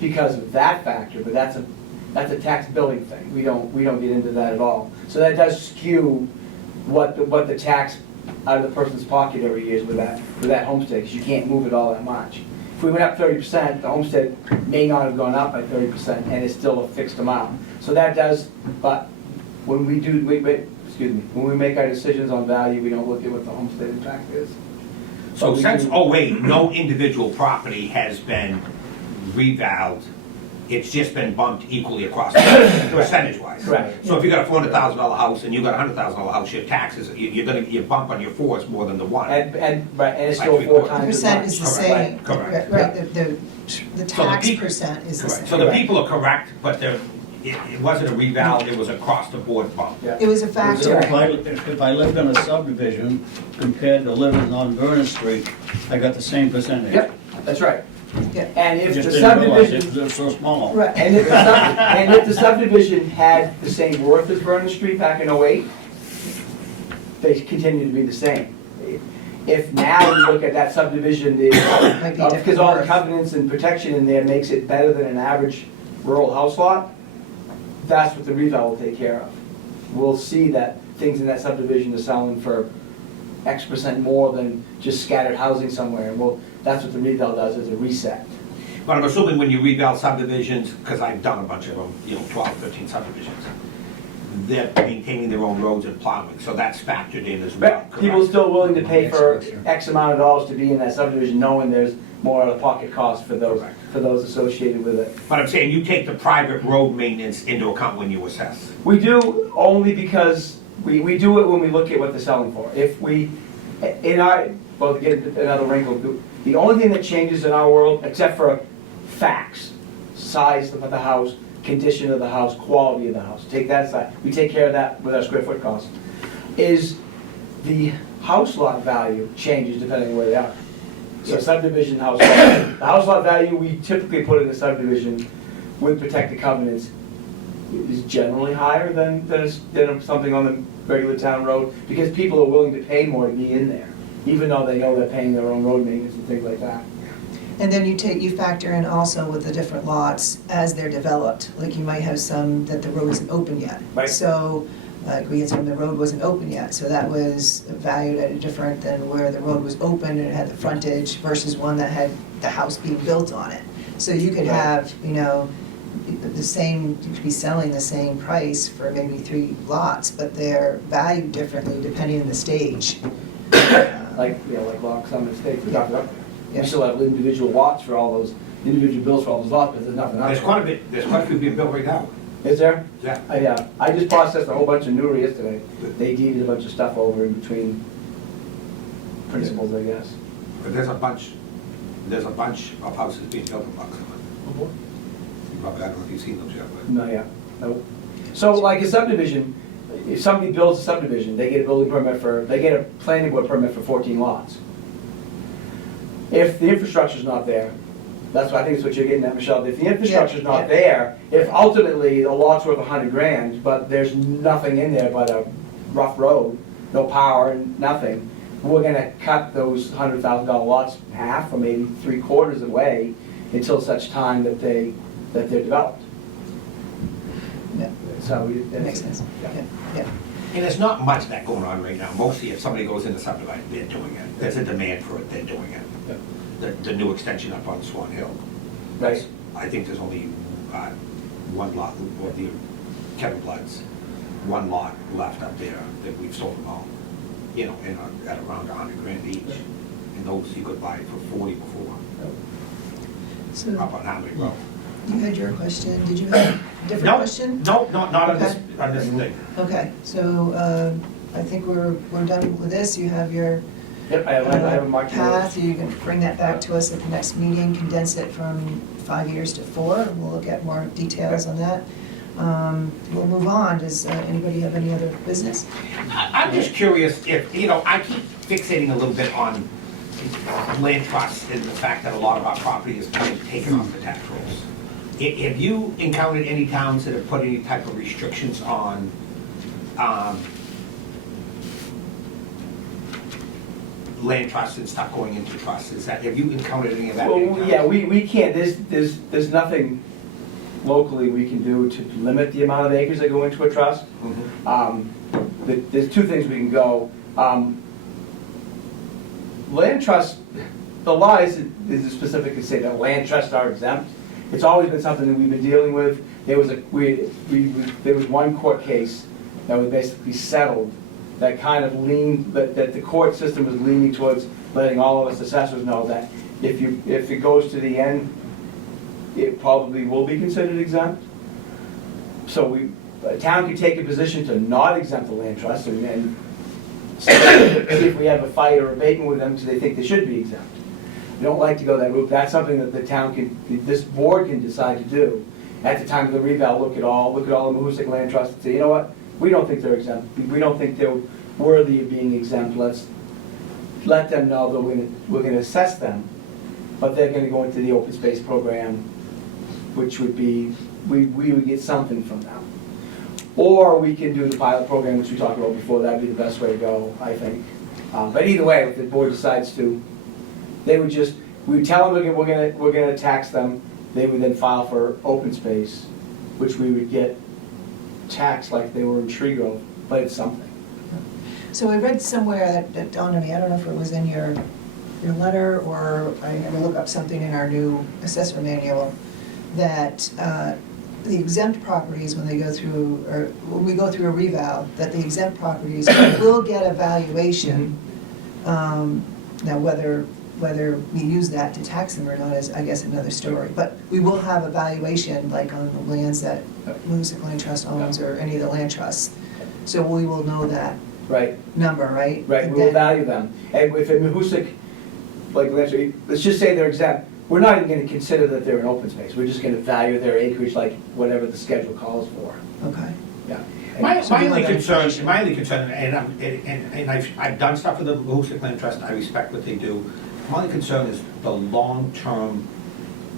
because of that factor, but that's a tax billing thing. We don't get into that at all. So that does skew what the tax out of the person's pocket every year is with that homestead, because you can't move it all that much. If we went up 30%, the homestead may not have gone up by 30%, and it's still a fixed amount. So that does, but when we when we make our decisions on value, we don't look at what the homestead impact is. So we since do- '08, no individual property has been revaled. It's just been bumped equally across, percentage-wise. Correct. So if you got a $400,000 house and you got a $100,000 house, your taxes, your bump on your fours more than the one. And it's By still 4 3/4. times The as percent much. is the Correct. same. Correct. Right, the So the tax peop- percent is the Correct. same. So the people are correct, but it wasn't a reval, it was across the board bump. Yeah. It was a So factor. if I lived in a subdivision compared to living on Vernon Street, I got the same percentage. Yep, that's right. Yeah. And if Just the didn't realize subdivision, it was so small. Right. and if the subdivision had the same worth as Vernon Street back in '08, they continue to be the same. If now you look at that subdivision, Might be different because all the worth. covenants and protection in there makes it better than an average rural house lot, that's what the reval will take care of. We'll see that things in that subdivision are selling for X% more than just scattered housing somewhere, and that's what the reval does, is a reset. But I'm assuming when you reval subdivisions, because I've done a bunch of them, 12, 15 subdivisions, they're maintaining their own roads and plowing, so that's factored in as well, But people correct? still willing to pay for Next question. X amount of dollars to be in that subdivision, knowing there's more out-of-pocket costs for those associated with it. But I'm saying you take the private road maintenance into account when you assess. We do only because we do it when we look at what they're selling for. If we, to get another wrinkle, the only thing that changes in our world, except for facts, size of the house, condition of the house, quality of the house, take that aside, we take care of that with our square foot cost, is the house lot value changes depending on where they are. So subdivision house lot, the house lot value we typically put in the subdivision with protected covenants is generally higher than something on the regular town road, because people are willing to pay more to be in there, even though they know they're paying their own road maintenance and things like that. And then you factor in also with the different lots as they're developed. Like you might have some that the road isn't open yet. Right. So, like we had some, the road wasn't open yet, so that was valued at a different than where the road was open and it had the frontage versus one that had the house being built on it. So you could have, the same, you could be selling the same price for maybe 3 lots, but they're valued differently depending on the stage. Like, lock some estates, we talked about. Yeah. We still have individual lots for all those, individual bills for all those lots, but there's nothing else. There's quite a few being built right now. Is there? Yeah. I just processed a whole bunch of newer yesterday. They deeded a bunch of stuff over in between principals, I guess. But there's a bunch of houses being built in Buxton. You probably, I don't know if you've seen those yet, but. No, yeah, nope. So like a subdivision, if somebody builds a subdivision, they get a building permit they get a planning board permit for 14 lots. If the infrastructure's not there, that's what I think is what you're getting at, Michelle. If the infrastructure's Yeah. not there, if ultimately the lot's worth $100,000, but there's nothing in there but a rough road, no power and nothing, we're gonna cut those $100,000 lots half or maybe 3/4 away until such time that they're developed. Yeah, So that makes sense. Yeah. Yeah. And there's not much of that going on right now. Mostly if somebody goes into subdivision, they're doing it. There's a demand for it, they're doing it. The new extension up on Swan Hill. Right. I think there's only one lot, or the Kevin Blood's, one lot left up there that we've sold them all, at around $100,000 each. And those you could buy for 40 before, So up on Hamlet Road. you had your question. Did you have a different No, question? No, not on this, Okay. on this thing. Okay, so I think we're done with this. You have your Yep, I have a marked path. You can bring that back to us at the next meeting, condense it from 5 years to 4. And we'll look at more details on that. We'll move on. Does anybody have any other business? I'm just curious if, I keep fixating a little bit on land trusts and the fact that a lot of our property is being taken off the tax rolls. Have you encountered any towns that have put any type of restrictions on land trusts and stuff going into trusts? Have you encountered any of that? Well, yeah, we can't, there's nothing locally we can do to limit the amount of acres that go into a trust. Mhm. There's 2 things we can go. Land trust, the law is specific to say that land trusts are exempt. It's always been something that we've been dealing with. There was one court case that was basically settled that kind of leaned, that the court system was leaning towards letting all of us assessors know that if it goes to the end, it probably will be considered exempt. So a town could take a position to not exempt the land trust and see if we have a fight or abatement with them because they think they should be exempt. We don't like to go that route. That's something that the town this board can decide to do. At the time of the reval, look at all the Mahoosic land trusts and say, you know what? We don't think they're exempt. We don't think they're worthy of being exempt. Let's let them know that we're gonna assess them, but they're gonna go into the open space program, which would be, we would get something from them. Or we can do the pilot program, which we talked about before. That'd be the best way to go, I think. But either way, if the board decides to, we would tell them we're gonna tax them. They would then file for open space, which we would get taxed like they were in tree growth, but it's something. So I read somewhere that dawned on me, I don't know if it was in your letter or I had to look up something in our new assessor manual, that the exempt properties, when they go through, or when we go through a reval, that the exempt properties will get a valuation. Now, whether we use that to tax them or not is, I guess, another story. But we will have a valuation, like on the lands that Mahoosic Land Trust owns or any of the land trusts. So we will know that Right, number, right? right, And we will then- value them. And if a Mahoosic, let's just say they're exempt, we're not even gonna consider that they're in open space. We're just gonna value their acreage like whatever the schedule calls for. Okay. Yeah. My So we only want that concern, information. and I've done stuff with the Mahoosic Land Trust, I respect what they do. My only concern is the long-term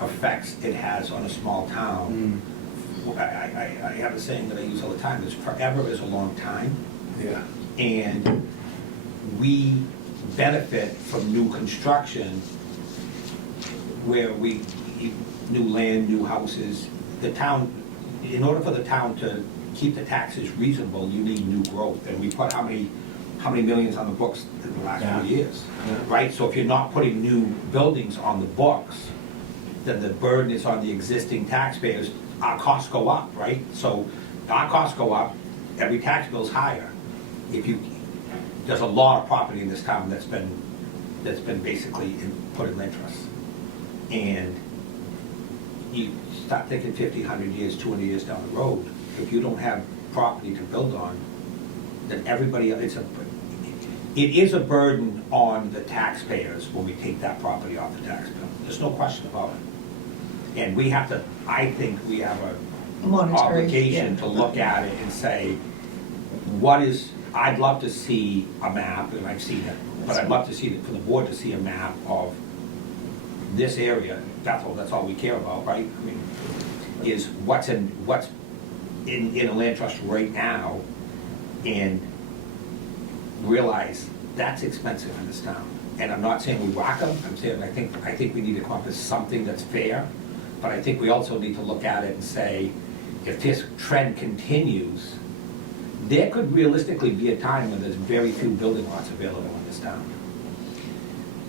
effects it has on a small town. I have a saying that I use all the time, is forever is a long time. Yeah. And we benefit from new construction where new land, new houses. The town, in order for the town to keep the taxes reasonable, you need new growth. And we put how many millions on the books in the last few years, Yeah. right? So if you're not putting new buildings on the books, then the burden is on the existing taxpayers our costs go up, right? So our costs go up, every tax bill's higher. There's a lot of property in this town that's been basically put in land trust. And you start thinking 50, 100 years, 200 years down the road, if you don't have property to build on, then everybody, it is a burden on the taxpayers when we take that property off the tax bill. There's no question about it. And we have to, I think we have a Monetary, obligation yeah. to look at it and say, I'd love to see a map, and I've seen it, but I'd love to see, for the board to see a map of this area, Bethel, that's all we care about, right? I mean, is what's in a land trust right now, and realize that's expensive in this town. And I'm not saying we whack them, I'm saying I think we need to come up with something that's fair, but I think we also need to look at it and say, if this trend continues, there could realistically be a time when there's very few building lots available in this town.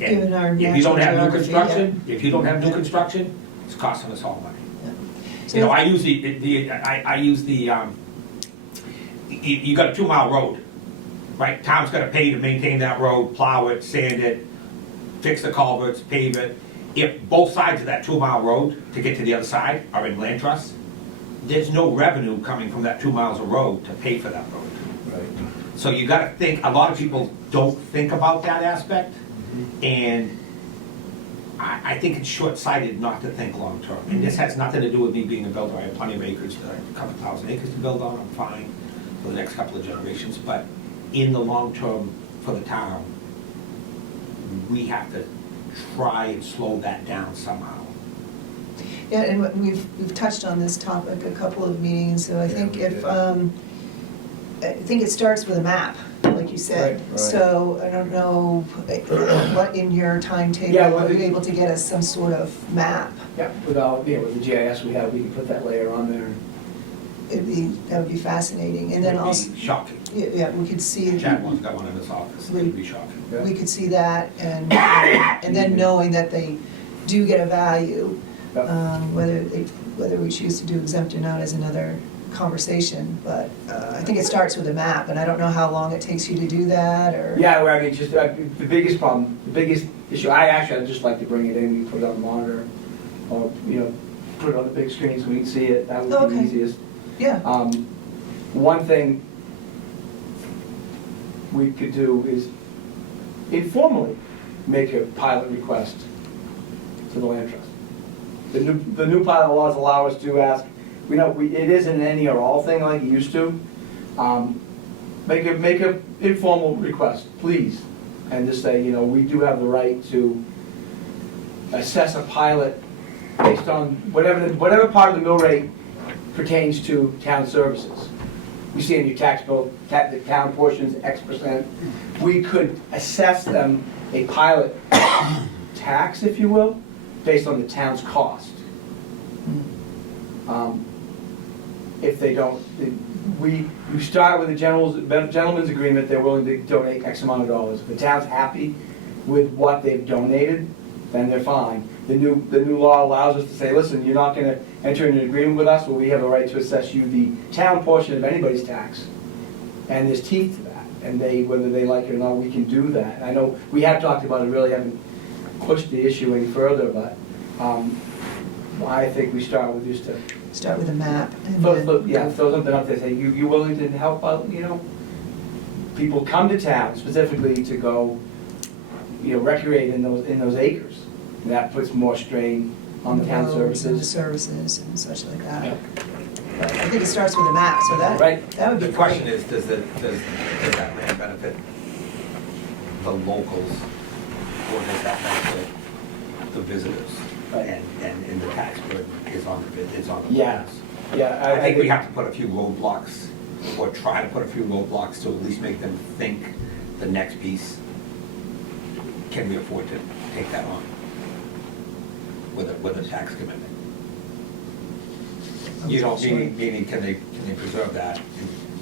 And Given our if you don't natural have new geography, construction, if you don't have new construction, it's costing us all money. So You know, I use you got a 2 mile road, right? Town's gotta pay to maintain that road, plow it, sand it, fix the culverts, pave it. If both sides of that 2 mile road to get to the other side are in land trust, there's no revenue coming from that 2 miles of road to pay for that road. Right. So you gotta think, a lot of people don't think about that aspect, and I think it's short-sighted not to think long-term. And this has nothing to do with me being a builder. I have plenty of acres, a couple thousand acres to build on, I'm fine for the next couple of generations. But in the long term, for the town, we have to try and slow that down somehow. Yeah, and we've touched on this topic a couple of meetings, so I think I think it starts with a map, like you said. Right, right. So I don't know what in your timetable, Yeah, well, are you able to get us some sort of map? Yeah, with the GIS we have, we can put that layer on there. That would be fascinating, and then It'd be also, shocking. yeah, we could see. Chad one's got one in his office, it'd be shocking. Yeah. We could see that, and then knowing that they do get a value, Yeah. whether we choose to do exempt or not is another conversation, but I think it starts with a map, and I don't know how long it takes you to do that, or. Yeah, well, I mean, just the biggest problem, the biggest issue, I'd just like to bring it in, we put it on the monitor, or, put it on the big screen so we can see it, that would be the Okay. easiest. Yeah, One thing we could do is informally make a pilot request to the land trust. The new pilot laws allow us to ask, it isn't an any or all thing like it used to. Make a informal request, please, and just say, we do have the right to assess a pilot based on whatever part of the mill rate pertains to town services. We see in your tax bill, the town portion's X%. We could assess them a pilot tax, if you will, based on the town's cost. If they don't, you start with a gentleman's agreement, they're willing to donate X amount of dollars. If the town's happy with what they've donated, then they're fine. The new law allows us to say, listen, you're not gonna enter into an agreement with us, well, we have a right to assess you the town portion of anybody's tax. And there's teeth to that, and whether they like it or not, we can do that. I know we have talked about it, really haven't pushed the issue any further, but I think we start with just a start with a map. And then throw something up there, say, you willing to help out, people come to town specifically to go, recreate in those acres. And that puts more strain on the town roads and the services. services and such like Yeah. that. But I think it starts with a map, so that would be The great. question is, does that land benefit the locals, or does that benefit the visitors? Right. And the tax burden is on the Yeah. visitors. Yeah, I think we have to put a few roadblocks, or try to put a few roadblocks to at least make them think the next piece, can we afford to take that on with a tax commitment? Meaning can they preserve that?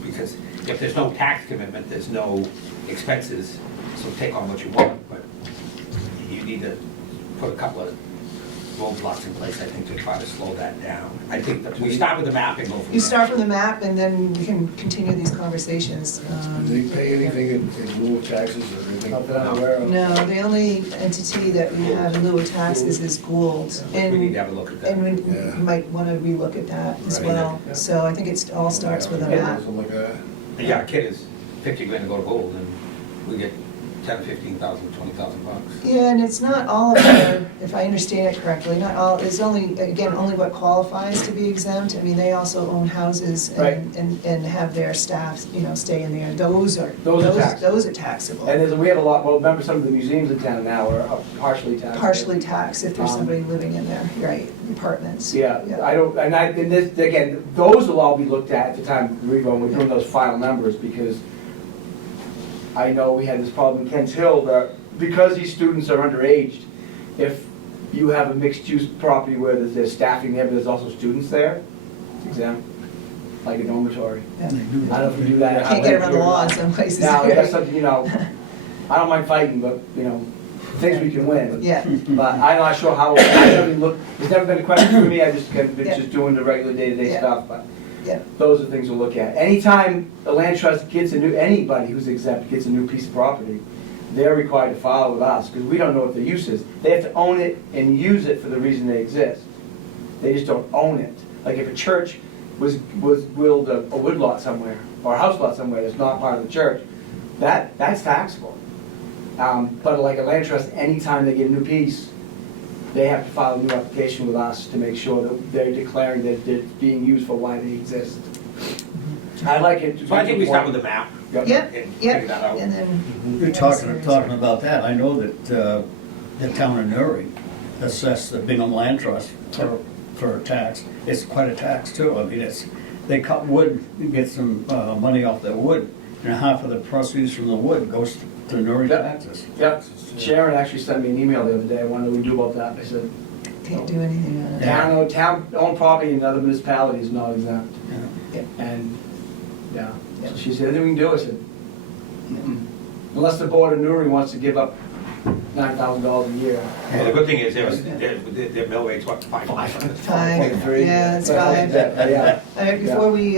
Because if there's no tax commitment, there's no expenses, so take on what you want, but you need to put a couple of roadblocks in place, I think, to try to slow that down. I think that we start with the map and go from there. You start from the map and then we can continue these conversations. Do they pay anything in lieu of taxes or anything? Not that I'm aware of. No, the only entity that we have in lieu of taxes is Gould. We need And to have a look at that. and we Yeah. might want to relook at that as Right. well. So I think it all starts with a Yeah, map. something like that. Yeah, a kid is 50 grand to go to gold, and we get 10, 15,000, 20,000 bucks. Yeah, and it's not all of their, if I understand it correctly, not all, it's only, again, only what qualifies to be exempt. I mean, they also own houses Right. and have their staff, stay in there. Those are taxable. those are taxable. And we have a lot, well, remember some of the museums in town now are partially taxed. Partially taxed if there's Um, somebody living in there, right, apartments. Yeah, and this, again, those will all be looked at the time when we're doing those final numbers, because I know we had this problem in Kents Hill, that because these students are underaged, if you have a mixed-use property where there's staffing there, but there's also students there, it's exempt, like a dormitory. Yeah. I don't know if we do that. Can't get around the law in some places. Now, that's something, I don't mind fighting, but, things we can win. Yeah, But I'm not sure how, I never even looked, it's never been a question for me, I just been Yeah. just doing the regular day-to-day Yeah. stuff, but yeah, those are things we'll look at. Anytime a land trust gets anybody who's exempt gets a new piece of property, they're required to file with us, because we don't know what their use is. They have to own it and use it for the reason they exist. They just don't own it. Like if a church was willed a woodlot somewhere, or a house lot somewhere that's not part of the church, that's taxable. But like a land trust, anytime they get a new piece, they have to file a new application with us to make sure that they're declaring that they're being used for why they exist. I like it. So I think we start with the map Yep. yep, and yep, figure that out. and then. You're talking about that, I know that the town of Newry assessed the Bingham Land Trust for a tax. It's quite a tax too, I mean, they cut wood, get some money off their wood, and half of the proceeds from the wood goes to Newry Yep. taxes. Yep. Sharon actually sent me an email the other day, I wondered what we do about that. I said, Can't do anything on it. Yeah. town-owned property in other municipalities is not exempt. Yeah. And, yeah, Yeah. so she said, anything we can do, I said, unless the board of Newry wants to give up $9,000 a year. Well, the good thing is their mill rate's what, 500? Five, Three. yeah, it's five. Yeah. Before we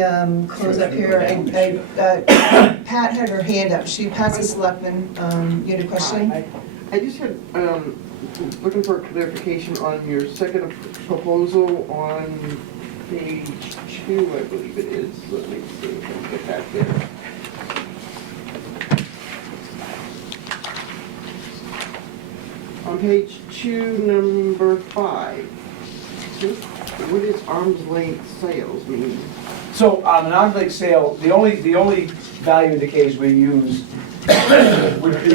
close up here, Pat had her hand up. Pat's a selectman. You had a question? I just had, looking for clarification on your second proposal on page 2, I believe it is. Let me see if I can get that there. On page 2, number 5, what is arm's length sales mean? So, an arm's length sale, the only value indicators we use would be,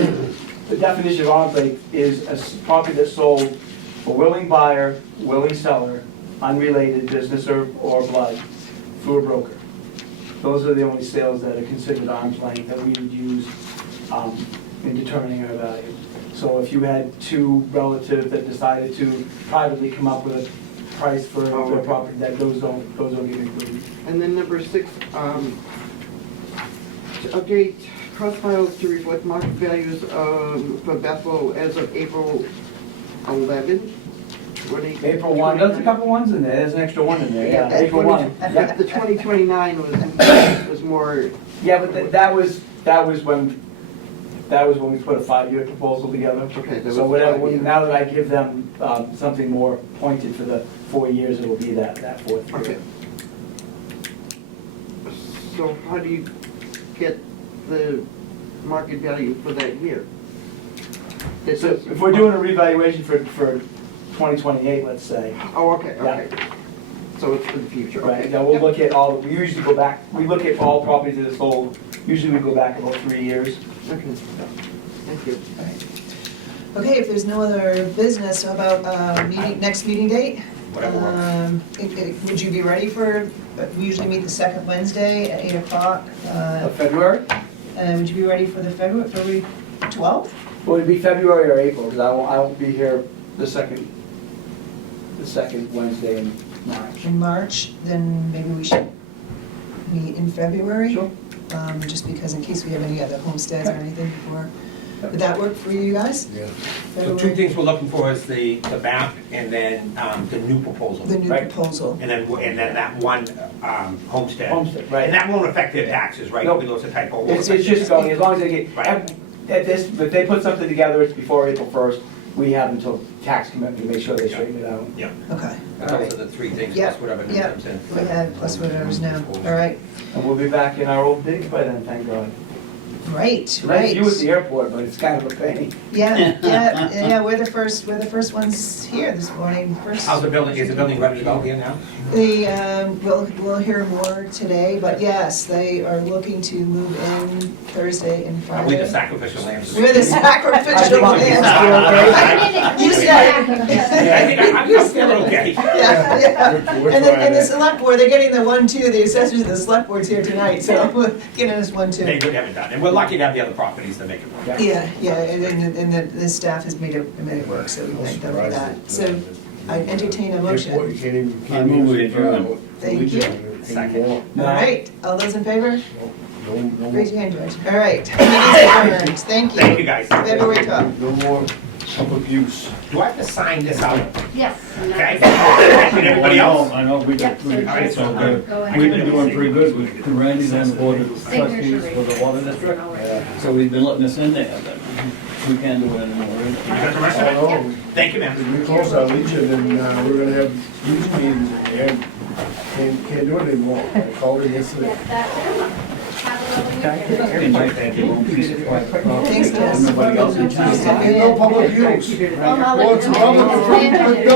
the definition of arm's length is a property that's sold a willing buyer, willing seller, unrelated business or blood, through a broker. Those are the only sales that are considered arm's length that we would use in determining our value. So if you had two relatives that decided to privately come up with a price for a property, that those don't get included. And then number 6, to update cross files to reflect market values for Bethel as of April 11. April 1, there's a couple ones in there, there's an extra one in there, yeah, April 1. Yeah. The 2029 was more, Yeah, but that was when we put a 5-year proposal together. Okay, that So was whatever, 5 years. now that I give them something more pointed for the 4 years, it will be that fourth year. okay. So how do you get the market value for that year? So if we're doing a revaluation for 2028, let's say, Oh, okay, Yeah. okay. So it's for the future, right, okay. now we'll Yep. look at all, we usually go back, we look at all properties that are sold, usually we go back about 3 years. Okay, thank you. Okay, if there's no other business, how about next meeting date? Whatever works. Would you be ready for, we usually meet the second Wednesday at 8 o'clock. Of February? Would you be ready for the February 12th? Will it be February or April? Because I won't be here the second Wednesday in March. In March, then maybe we should meet in February. Sure. Just because in case we have any other homesteads or anything before. Would that work for you guys? Yeah. So two things we're looking for is the map and then the new proposal. The new Right. proposal. And then that one homestead. Homestead, right. And that won't affect their taxes, right? Nope. It's a typo. It's just going, as long as they get, Right. at this, if they put something together, it's before April 1st, we have until tax commitment to make sure they straighten it out. Yeah, Okay, but all those right. are the three things, Yep, plus whatever new yep. comes in. We had plus whatever's now, all right. And we'll be back in our old digs by then, thank God. Right, Nice right. view at the airport, but it's kind of a pain. Yeah, we're the first ones here this morning. First. How's the building, is the building ready to go here now? We'll hear more today, but yes, they are looking to move in Thursday and Are we the Friday. sacrificial lambs? We're the sacrificial Come on, lambs. You said it. I think I'm still okay. Yeah, yeah. We're And trying the it. select board, they're getting the 1-2, the assessors and the select board's here tonight, so we're getting us 1-2. They would have it done, and we're lucky to have the other properties to make it work. Yeah, and the staff has made it work, so we thank them for that. So I entertain a You motion. can't even, I can't move we use it adjourn. now. Thank you. Second. All right, all those in favor? No, no more, Raise your hand, George. All right. Meeting's adjourned. Thank Thank you, you. guys. February 12th. no more public use. Do I have to sign this out? Yes. and Okay. that's- And everybody else? I know, we Yep, got, so it's all just good. go ahead. We've been doing pretty good with Randy's on the board of Signature trustees for the water district. All right. So we've been letting us in there, but we can't do it anymore. You got the rest of it? Oh, Thank you, ma'am. we close our Legion and we're gonna have Legion meetings in the end. Can't do it anymore. I called her yesterday. Get that in. Have a lovely weekend. Thanks, Jess. Nobody else in town. Ain't no public use. Well, I'll let Well, it's you know. public from the